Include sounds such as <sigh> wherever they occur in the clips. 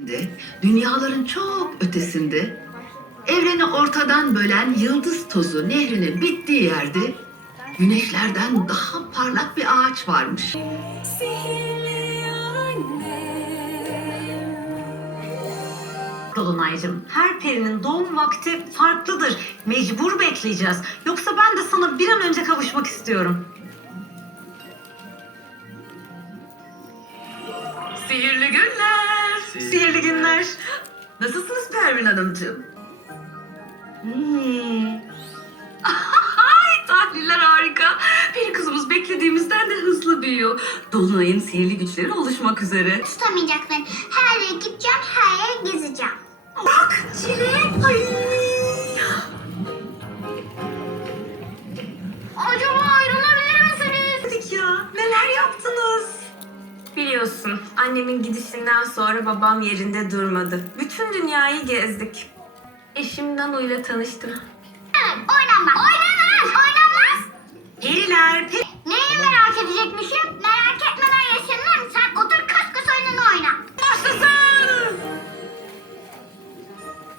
de, dünyaların çok ötesinde, evreni ortadan bölen yıldız tozu nehrinin bittiği yerde, güneşlerden daha parlak bir ağaç varmış. Dolunaycığım, her perinin doğum vakti farklıdır. Mecbur bekleyeceğiz. Yoksa ben de sana bir an önce kavuşmak istiyorum. Sihirli günler. Sihirli günler. Nasılsınız Pervin Hanımcığım? Hmm. Ay tahliller harika. Bir kızımız beklediğimizden de hızlı büyüyor. Dolunay'ın sihirli güçleri oluşmak üzere. tutamayacak beni. Her yere gideceğim, her yere gezeceğim. Bak Çilek. Ay. Biliyorsun annemin gidişinden sonra babam yerinde durmadı. Bütün dünyayı gezdik. Eşim Nanu ile tanıştım. Oynanmaz. Oynanmaz. Oynanmaz. Periler, peri... Neyi merak edecekmişim? Merak etmeden yaşanır. Sen otur kaç kaç oyununu oyna.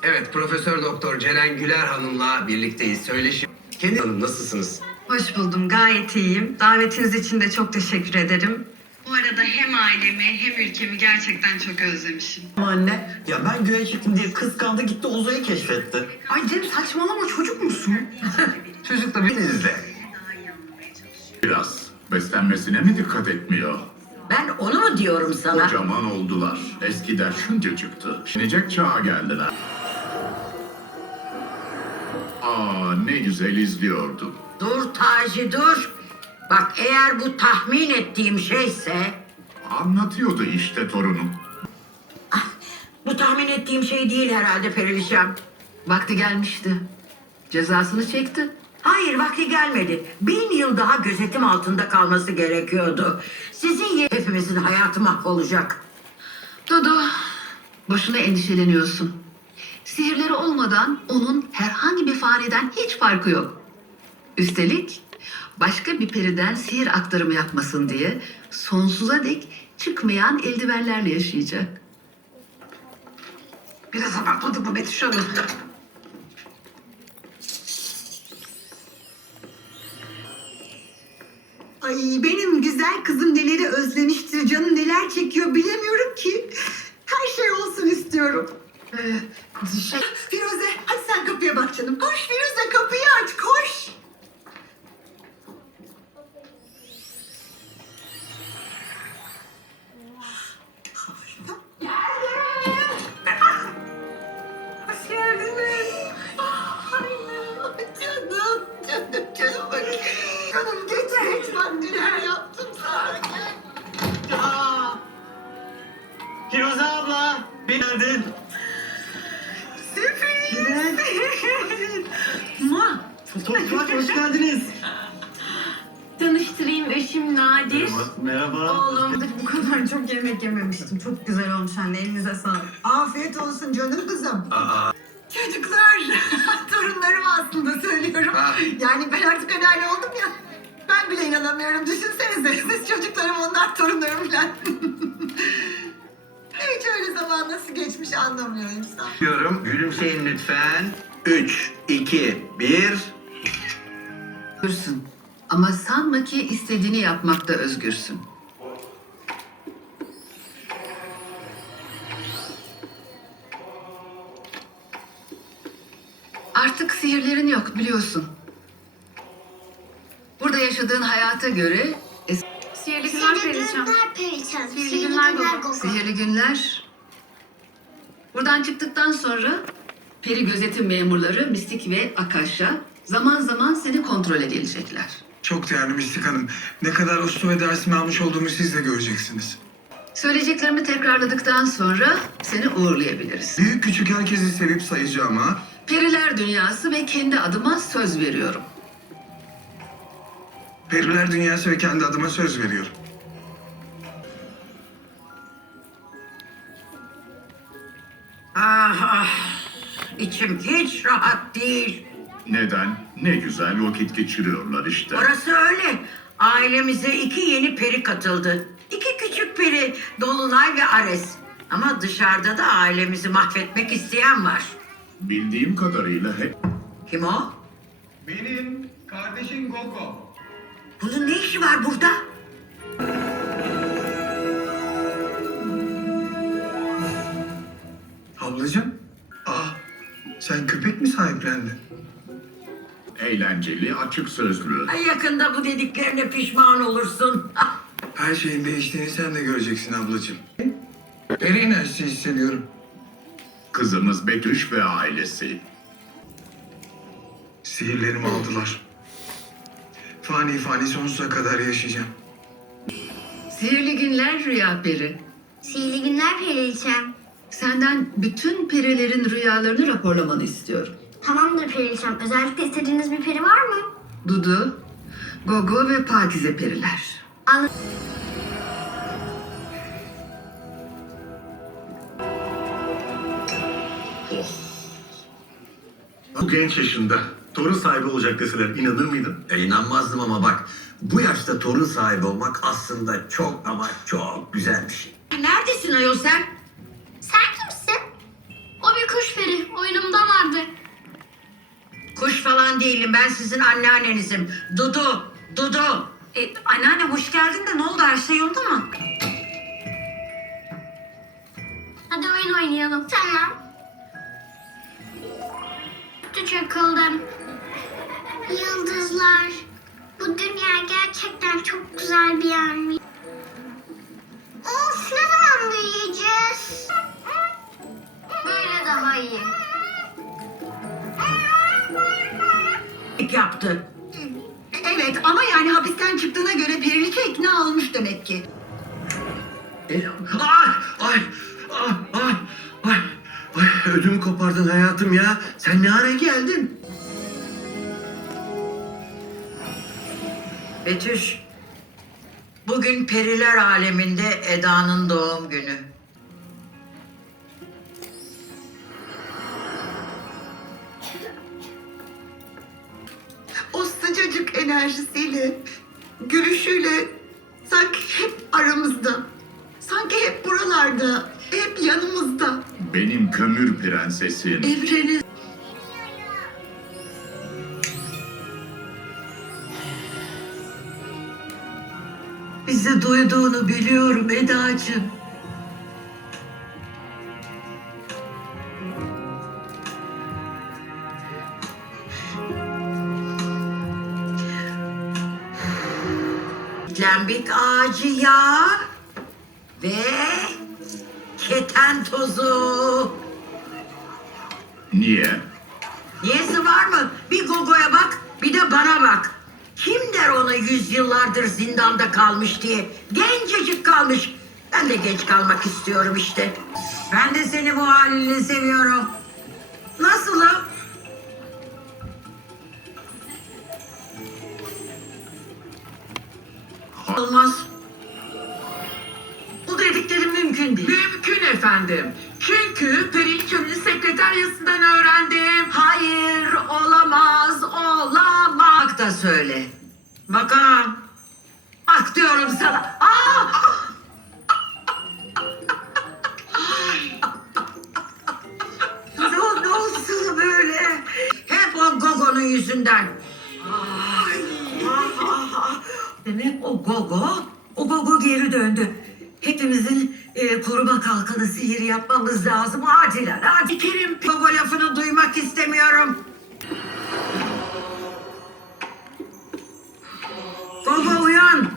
Evet, Profesör Doktor Ceren Güler Hanım'la birlikteyiz. Söyleşim. Kendi Hanım nasılsınız? Hoş buldum, gayet iyiyim. Davetiniz için de çok teşekkür ederim. Bu arada hem ailemi hem ülkemi gerçekten çok özlemişim. Anne, ya ben göğe çıktım diye kıskandı gitti uzayı keşfetti. Ay Cem saçmalama çocuk musun? <laughs> Çocuk da Denizde. Biraz. Beslenmesine mi dikkat etmiyor? Ben onu mu diyorum sana? Kocaman oldular. Eskiden şuncacıktı. Şinecek çağa geldiler. Aa ne güzel izliyordum. Dur Taci dur. Bak eğer bu tahmin ettiğim şeyse... Anlatıyordu işte torunum. Bu tahmin ettiğim şey değil herhalde Perişan. Vakti gelmişti. Cezasını çekti. Hayır vakti gelmedi. Bin yıl daha gözetim altında kalması gerekiyordu. Sizin ye- hepimizin hayatı mahvolacak. Dudu, boşuna endişeleniyorsun. Sihirleri olmadan onun herhangi bir fareden hiç farkı yok. Üstelik başka bir periden sihir aktarımı yapmasın diye sonsuza dek çıkmayan eldivenlerle yaşayacak. Biraz abartmadık mı Betüş Hanım? Ay benim güzel kızım neleri özlemiştir, canım neler çekiyor bilemiyorum ki. Her şey olsun istiyorum. Ee, şey, Firuze hadi sen kapıya bak canım. Koş Firuze kapıyı aç koş. Canım gece hiç ben neler yaptım sana. Aa! Firuze abla, bir geldin. Mua. Toprak hoş geldiniz. Tanıştırayım eşim Nadir. Merhaba. Oğlum bu kadar çok yemek yememiştim. Çok güzel olmuş anne. Elinize sağlık. Afiyet olsun canım kızım. Çocuklar, <laughs> torunlarım aslında söylüyorum. Ha. Yani ben artık anneanne oldum ya. Ben bile inanamıyorum. Düşünsenize siz çocuklarım onlar torunlarım falan. <laughs> Hiç öyle zaman nasıl geçmiş anlamıyor insan. Diyorum, gülümseyin lütfen. 3, 2, 1. Özgürsün. Ama sanma ki istediğini yapmakta özgürsün. Sihirlerin yok biliyorsun. Burada yaşadığın hayata göre es- Sihirli günler Sihirli perişan. günler perişan. Sihirli günler Gogo. sihirli günler. Buradan çıktıktan sonra peri gözetim memurları Mistik ve Akasha zaman zaman seni kontrole gelecekler. Çok değerli Mistik Hanım. Ne kadar uslu ve dersimi almış olduğumu siz de göreceksiniz. Söyleyeceklerimi tekrarladıktan sonra seni uğurlayabiliriz. Büyük küçük herkesi sevip sayacağıma Periler dünyası ve kendi adıma söz veriyorum. Periler Dünyası ve kendi adıma söz veriyorum. Ah ah. İçim hiç rahat değil. Neden? Ne güzel vakit geçiriyorlar işte. Orası öyle. Ailemize iki yeni peri katıldı. İki küçük peri, Dolunay ve Ares. Ama dışarıda da ailemizi mahvetmek isteyen var. Bildiğim kadarıyla hep Kim o? Benim kardeşim Gogo. Bunun ne işi var burada? Ablacığım. Ah sen köpek mi sahiplendin? eğlenceli, açık sözlü. Ay yakında bu dediklerine pişman olursun. <laughs> Her şeyin değiştiğini sen de göreceksin ablacığım. Peri enerjisi hissediyorum. Kızımız Betüş ve ailesi. Sihirlerimi aldılar. Fani fani sonsuza kadar yaşayacağım. Sihirli günler rüya peri. Sihirli günler Periliçem. Senden bütün perilerin rüyalarını raporlamanı istiyorum. Tamamdır Periliçem. Özellikle istediğiniz bir peri var mı? Dudu, Gogo ve Pakize periler. Anladım. Bu genç yaşında torun sahibi olacak deseler inanır mıydın? E, inanmazdım ama bak bu yaşta torun sahibi olmak aslında çok ama çok güzel bir şey. Neredesin ayol sen? Sen kimsin? O bir kuş peri. Oyunumda vardı. Kuş falan değilim. Ben sizin anneannenizim. Dudu. Dudu. E, anneanne hoş geldin de ne oldu her şey yolunda mı? Hadi oyun oynayalım. Tamam. Çakıldım. Yıldızlar. Bu dünya gerçekten çok güzel bir yermiş. Of ne zaman büyüyeceğiz? Böyle daha iyi. yaptı. Evet ama yani hapisten çıktığına göre periliçe ikna olmuş demek ki. Hayatım ya. Sen ne ara geldin? Betüş. Bugün periler aleminde Eda'nın doğum günü. O sıcacık enerjisiyle, gülüşüyle sanki hep aramızda. Sanki hep buralarda, hep yanımızda. Benim kömür prensesim. Evreni Bizi duyduğunu biliyorum Eda'cığım. Lembik ağacı yağı ve keten tozu. Niye? Niyesi var mı? Bir Gogo'ya bak, bir de bana bak. Kim der ona yüzyıllardır zindanda kalmış diye? Gencecik kalmış. Ben de genç kalmak istiyorum işte. Ben de seni bu halini seviyorum. Nasılım? Olmaz. Efendim. Çünkü Periçan'ın sekreteryasından öğrendim. Hayır, olamaz. Bak da söyle. Bakalım. Bak diyorum sana. Aa! ne, ne olsun böyle? Hep o Gogo'nun yüzünden. Demek o Gogo, o Gogo geri döndü. Hepimizin e, koruma kalkanı sihir yapmamız lazım acilen. Acilen. Kerim Gogo lafını duymak istemiyorum. Gogo uyan.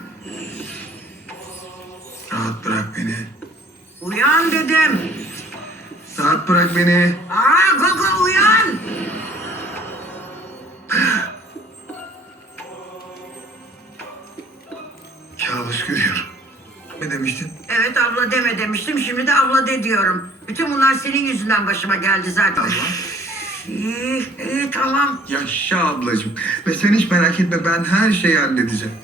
Rahat bırak beni. Uyan dedim. Rahat bırak beni. Aa Gogo uyan. Kabus görüyorum. Ne demiştin? Evet abla deme demiştim. Şimdi de abla de diyorum. Bütün bunlar senin yüzünden başıma geldi zaten. İyi, iyi tamam. Yaşa ablacığım. Ve sen hiç merak etme ben her şeyi halledeceğim.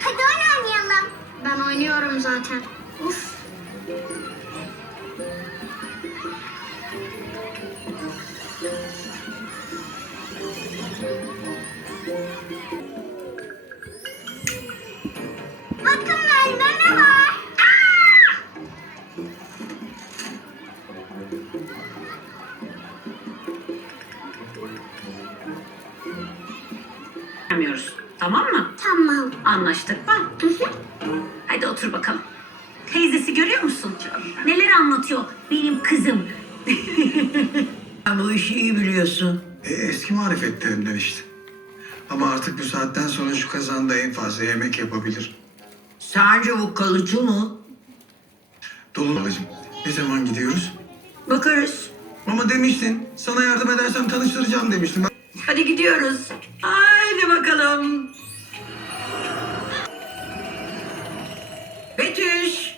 Hadi oynayalım. Ben oynuyorum zaten. Uf. Anlaştık mı? Hadi otur bakalım. Teyzesi görüyor musun? Neler anlatıyor benim kızım. <laughs> Bu işi iyi biliyorsun. E, eski marifetlerimden işte. Ama artık bu saatten sonra şu kazanda en fazla yemek yapabilir. Sence bu kalıcı mı? Dolu ablacığım. Ne zaman gidiyoruz? Bakarız. Ama demiştin. Sana yardım edersem tanıştıracağım demiştin. Hadi gidiyoruz. Haydi bakalım. Betüş.